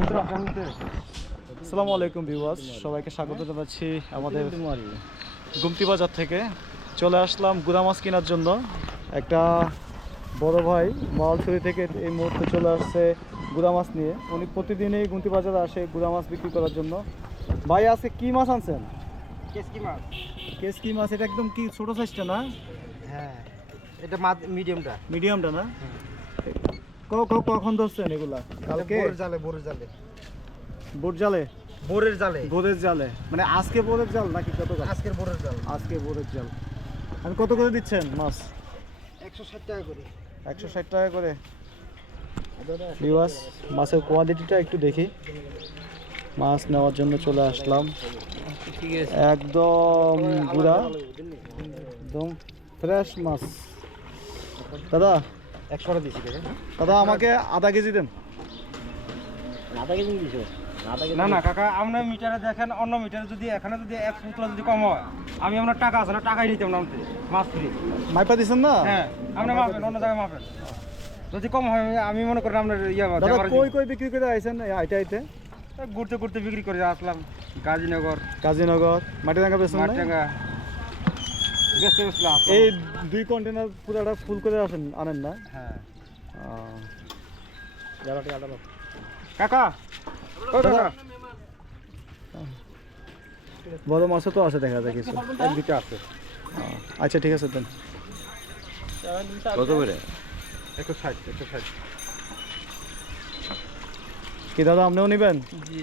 আসসালামু আলাইকুম ভিউয়ার্স, সবাইকে স্বাগত জানাচ্ছি আমাদের গুমতি বাজার থেকে। চলে আসলাম গুড়া মাছ কেনার জন্য। একটা বড় ভাই মহালছড়ি থেকে এই মুহূর্তে চলে আসছে গুড়া মাছ নিয়ে। উনি প্রতিদিনই গুমতি বাজারে আসে গুড়া মাছ বিক্রি করার জন্য। ভাই আজকে কি মাছ আনছেন? কেসকি মাছ। এটা একদম কি ছোট সাইজটা না? হ্যাঁ, এটা মিডিয়ামটা। মিডিয়ামটা না? কখন ধরছেন এগুলা? কালকে বোরের জালে বোট জালে? বোরের জালে মানে আজকে বোরের জাল নাকি গতকাল? আজকের বোরের জাল। আজকে বোরের জাল। আমি কত করে দিচ্ছেন মাছ? 160 টাকা করে। 160 টাকা করে। ভিউয়ার্স, মাছের কোয়ালিটিটা একটু দেখি। মাছ নেওয়ার জন্য চলে আসলাম। ঠিক আছে, একদম গুড়া, একদম ফ্রেশ মাছ। দাদা 100 টাকা দিছি দেখেন। দাদা আমাকে আধা কেজি দেন। আধা কেজি দিছো? না না কাকা, আপনার মিটারে দেখেন, অন্য মিটারে যদি এখানে যদি 1 ফুটলা যদি কম হয়, আমি আপনার টাকা আছে না, টাকাই নিতাম না আপনি মাছ ফ্রি। মাইপা দিছেন না? হ্যাঁ, আপনি মাপেন, অন্য জায়গায় মাপেন। যদি কম হয় আমি মনে করি আপনার দাদা কই বিক্রি করে আইছেন? আইতে ঘুরতে ঘুরতে বিক্রি করে আসলাম। গাজীনগর, মাটিরাঙ্গা বেছেন না? মাটিরাঙ্গা বেচতে বেচলাম। এই 2 কন্টেনার পুরাটা ফুল করে আনেন না? হ্যাঁ যারা টাকা দাও কাকা, ও কাকা, বড় মাছও তো আছে দেখা যায় কিছু। একদিকে আছে। আচ্ছা ঠিক আছে দেন। কত করে? 160। কি দাদা আপনিও নেবেন? জি।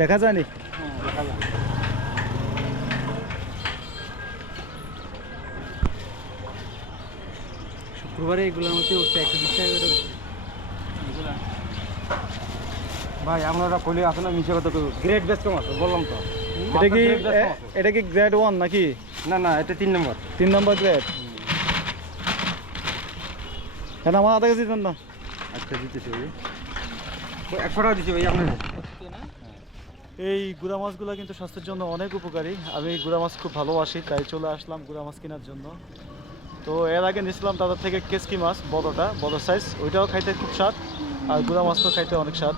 দেখা যায়নি? শুক্রবারে এগুলোর মধ্যে উঠছে 120 টাকা করে। ভাই আপনারা কইলে আসলে মিশে কথা কই, গ্রেড বেস্ট কম আছে বললাম তো। এটা কি গ্রেড 1 নাকি? না না, এটা 3 নম্বর। 3 নম্বর গ্রেড। কেন আমার আধা কেজি দেন না? আচ্ছা দিতেছি ভাই, 100 টাকা দিচ্ছি ভাই আপনার। এই গুড়া মাছগুলো কিন্তু স্বাস্থ্যের জন্য অনেক উপকারী। আমি গুড়া মাছ খুব ভালোবাসি, তাই চলে আসলাম গুড়া মাছ কেনার জন্য। তো এর আগে নিয়েছিলাম তাদের থেকে কেসকি মাছ, বড় সাইজ, ওইটাও খাইতে খুব স্বাদ, আর গুড়া মাছ তো খাইতে অনেক স্বাদ।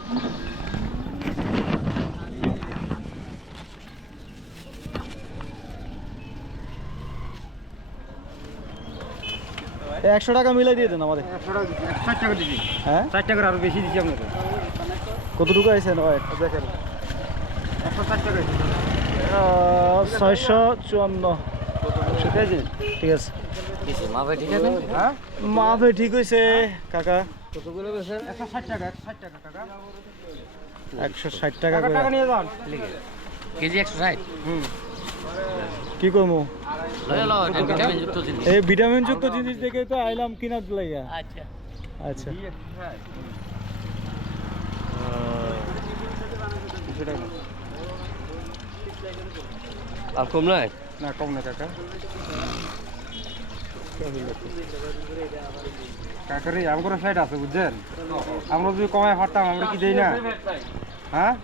এই 100 টাকা মিলাই দিয়ে দেন আমাদের। 100 টাকা দিচ্ছি, 60 টাকা দিচ্ছি। হ্যাঁ 60 টাকা আরো বেশি দিচ্ছি আপনাকে। কতটুকু আইছেন? দেখেন 160 টাকা। 654। ঠিক আছে, ঠিক আছে। মাপে ঠিক আছে। হ্যাঁ, মাপে ঠিক হয়েছে কাকা। কতগুলো বেছেন? 160 টাকা, 160 টাকা কাকা। 160 টাকা টাকা করে। টাকা নিয়ে যান। কেজি 160। কি করবো? লয়ে লও, এটা ভিটামিন যুক্ত জিনিস। এই ভিটামিন যুক্ত জিনিস দেখে তো আইলাম কিনার লাইয়া। আচ্ছা। আচ্ছা আর কম নয়? না কম না কাকা। কাকারে আমার সাইড আছে বুঝছেন, আমরা যদি কমায় পারতাম আমরা কি দেই না? হ্যাঁ